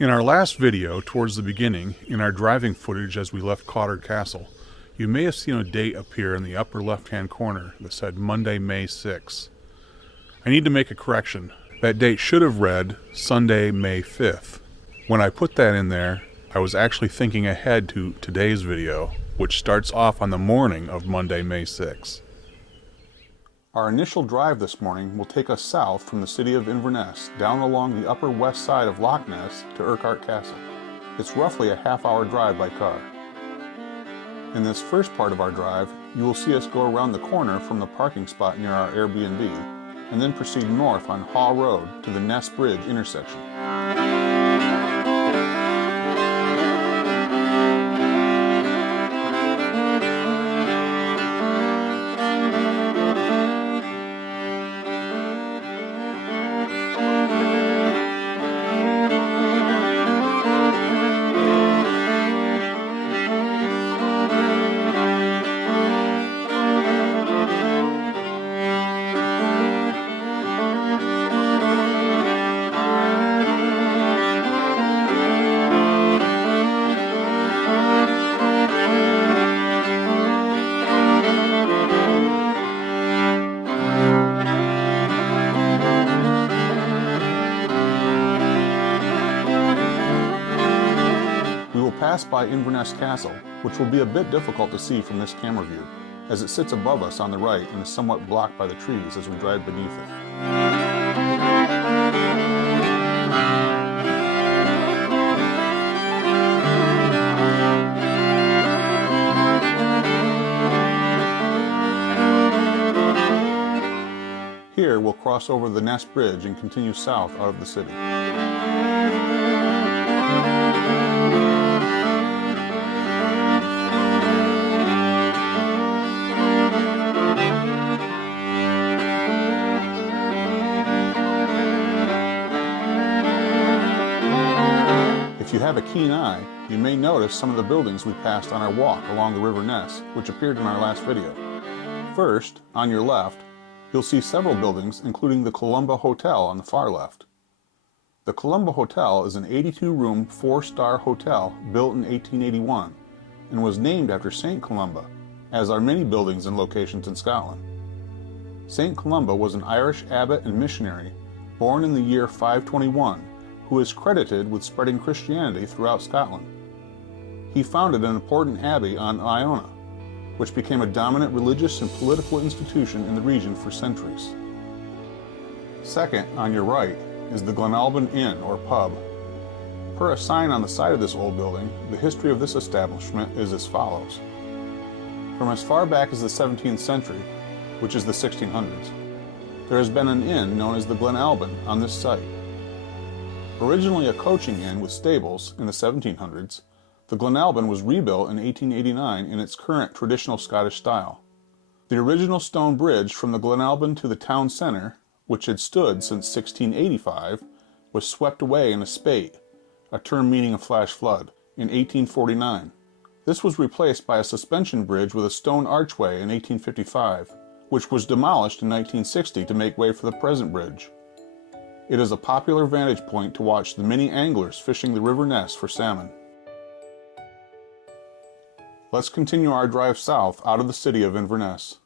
In our last video, towards the beginning, in our driving footage as we left Urquhart Castle, you may have seen a date appear in the upper left-hand corner that said Monday, May 6. I need to make a correction. That date should have read Sunday, May 5th. When I put that in there, I was actually thinking ahead to today's video, which starts off on the morning of Monday, May 6. Our initial drive this morning will take us south from the city of Inverness, down along the upper west side of Loch Ness to Urquhart Castle. It's roughly a half-hour drive by car. In this first part of our drive, you will see us go around the corner from the parking spot near our Airbnb, and then proceed north on Hall Road to the Ness Bridge intersection. Pass by Inverness Castle, which will be a bit difficult to see from this camera view, as it sits above us on the right and is somewhat blocked by the trees as we drive beneath it. Here we'll cross over the Ness Bridge and continue south out of the city. If you have a keen eye, you may notice some of the buildings we passed on our walk along the River Ness, which appeared in our last video. First, on your left, you'll see several buildings, including the Columba Hotel on the far left. The Columba Hotel is an 82-room, 4-star hotel built in 1881 and was named after St. Columba, as are many buildings and locations in Scotland. St. Columba was an Irish abbot and missionary born in the year 521, who is credited with spreading Christianity throughout Scotland. He founded an important abbey on Iona, which became a dominant religious and political institution in the region for centuries. Second, on your right, is the Glenalbin Inn, or pub. Per a sign on the side of this old building, the history of this establishment is as follows. From as far back as the 17th century, which is the 1600s, there has been an inn known as the Glenalbin on this site. Originally a coaching inn with stables in the 1700s, the Glenalbin was rebuilt in 1889 in its current traditional Scottish style. The original stone bridge from the Glenalbin to the town centre, which had stood since 1685, was swept away in a spate, a term meaning a flash flood, in 1849. This was replaced by a suspension bridge with a stone archway in 1855, which was demolished in 1960 to make way for the present bridge. It is a popular vantage point to watch the many anglers fishing the River Ness for salmon. Let's continue our drive south out of the city of Inverness.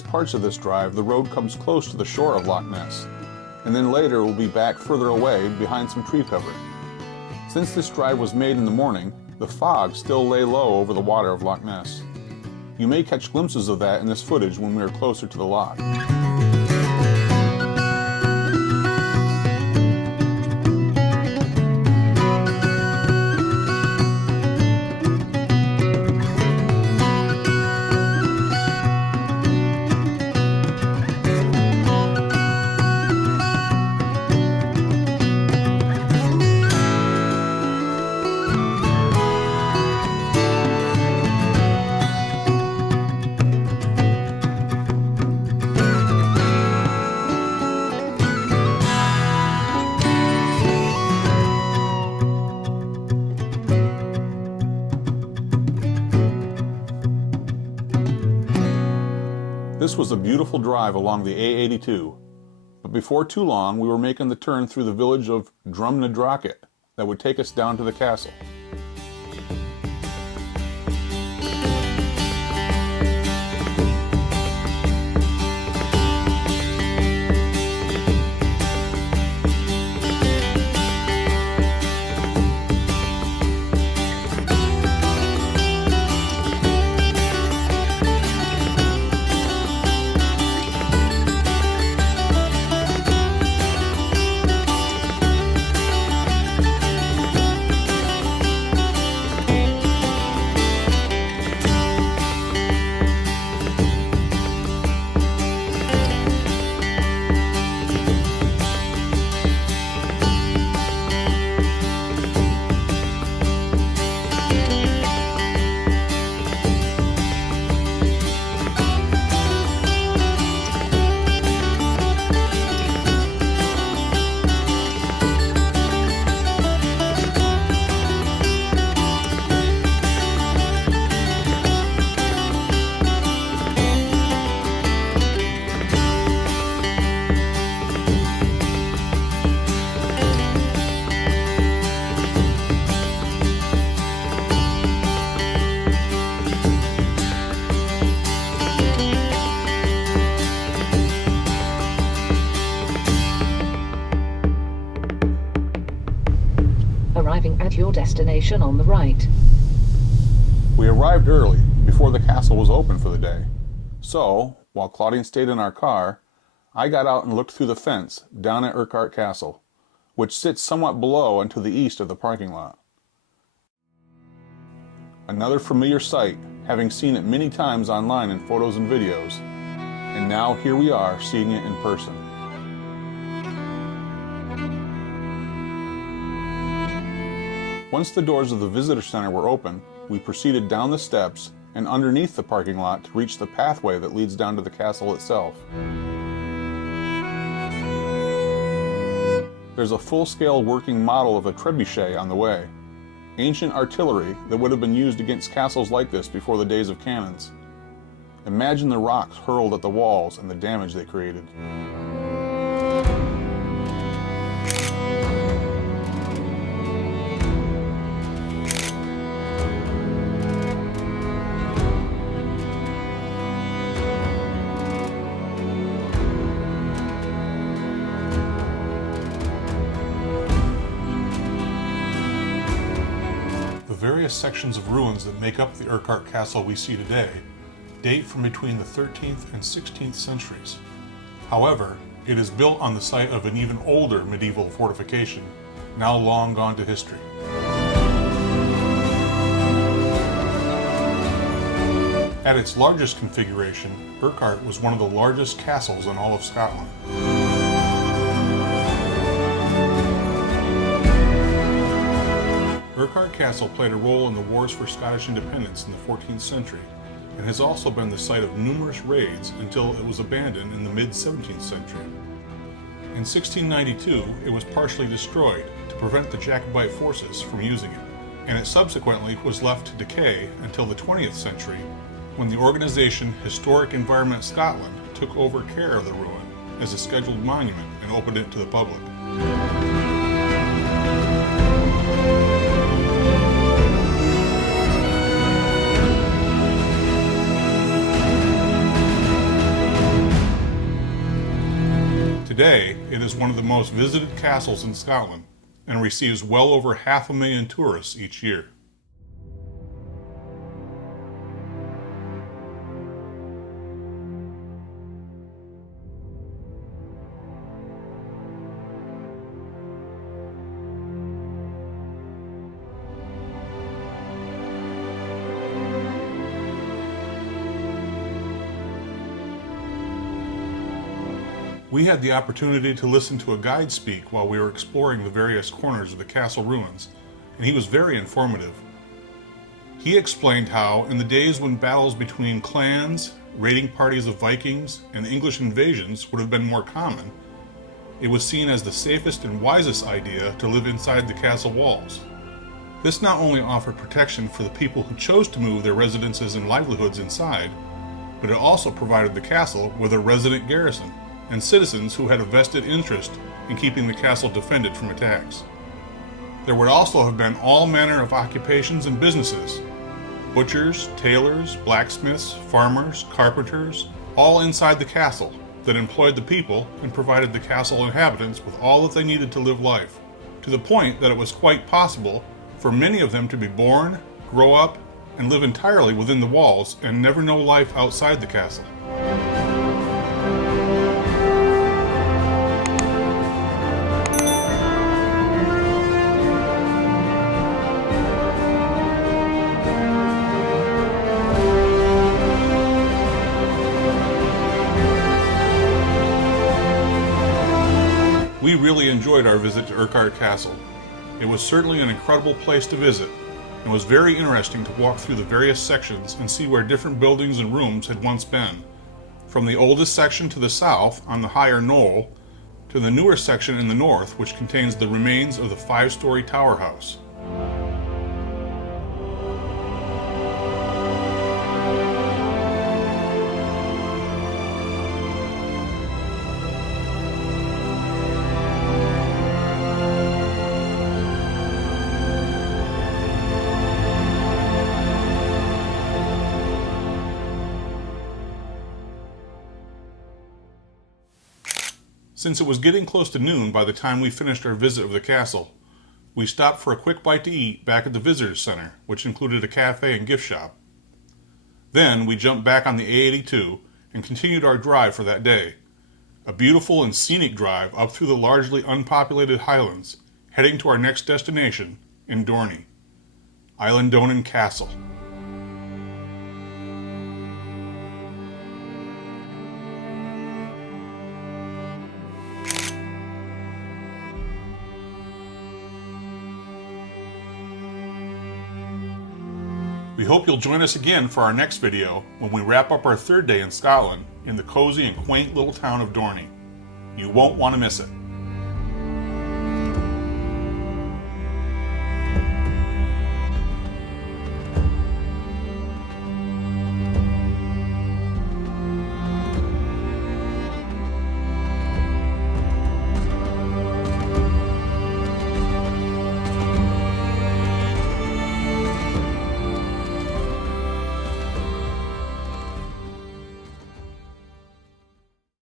earliest parts of this drive, the road comes close to the shore of Loch Ness, and then later we'll be back further away behind some tree cover. Since this drive was made in the morning, the fog still lay low over the water of Loch Ness. You may catch glimpses of that in this footage when we are closer to the loch. This was a beautiful drive along the A82, but before too long we were making the turn through the village of Drumnadrocket that would take us down to the castle. Arriving at your destination on the right. We arrived early, before the castle was open for the day. So, while Claudine stayed in our car, I got out and looked through the fence down at Urquhart Castle, which sits somewhat below and to the east of the parking lot. Another familiar sight, having seen it many times online in photos and videos, and now here we are seeing it in person. Once the doors of the visitor center were open, we proceeded down the steps and underneath the parking lot to reach the pathway that leads down to the castle itself. There's a full-scale working model of a trebuchet on the way, ancient artillery that would have been used against castles like this before the days of cannons. Imagine the rocks hurled at the walls and the damage they created. The various sections of ruins that make up the Urquhart Castle we see today date from between the 13th and 16th centuries. However, it is built on the site of an even older medieval fortification, now long gone to history. At its largest configuration, Urquhart was one of the largest castles in all of Scotland. Urquhart Castle played a role in the wars for Scottish independence in the 14th century and has also been the site of numerous raids until it was abandoned in the mid-17th century. In 1692, it was partially destroyed to prevent the Jacobite forces from using it, and it subsequently was left to decay until the 20th century when the organization Historic Environment Scotland took over care of the ruin as a scheduled monument and opened it to the public. Today, it is one of the most visited castles in Scotland and receives well over 500,000 tourists each year. We had the opportunity to listen to a guide speak while we were exploring the various corners of the castle ruins, and he was very informative. He explained how, in the days when battles between clans, raiding parties of Vikings, and English invasions would have been more common, it was seen as the safest and wisest idea to live inside the castle walls. This not only offered protection for the people who chose to move their residences and livelihoods inside, but it also provided the castle with a resident garrison and citizens who had a vested interest in keeping the castle defended from attacks. There would also have been all manner of occupations and businesses: butchers, tailors, blacksmiths, farmers, carpenters, all inside the castle that employed the people and provided the castle inhabitants with all that they needed to live life, to the point that it was quite possible for many of them to be born, grow up, and live entirely within the walls and never know life outside the castle. We really enjoyed our visit to Urquhart Castle. It was certainly an incredible place to visit, and was very interesting to walk through the various sections and see where different buildings and rooms had once been. From the oldest section to the south on the higher knoll, to the newer section in the north, which contains the remains of the 5-story tower house. Since it was getting close to noon by the time we finished our visit of the castle, we stopped for a quick bite to eat back at the Visitors Center, which included a cafe and gift shop. Then we jumped back on the A82 and continued our drive for that day, a beautiful and scenic drive up through the largely unpopulated highlands, heading to our next destination in Dorney, Eiledonan Castle. We hope you'll join us again for our next video when we wrap up our third day in Scotland in the cozy and quaint little town of Dorney. You won't want to miss it.